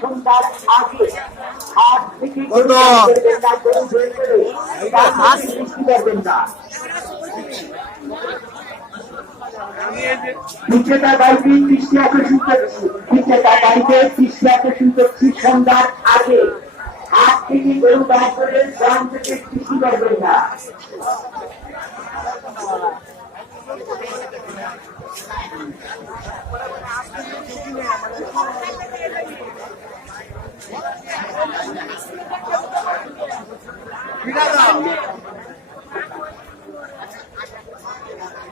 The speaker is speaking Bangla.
সন্ধ্যার আগে হাট থেকে করবেন না। বিক্রেতা বাড়িতে দৃষ্টি আকর্ষণ করছি, বিক্রেতা বাড়িতে দৃষ্টি আকর্ষণ করছি, সন্ধ্যার আগে হাট থেকে গরু বার করে গ্রাম থেকে কৃষি করবেন না।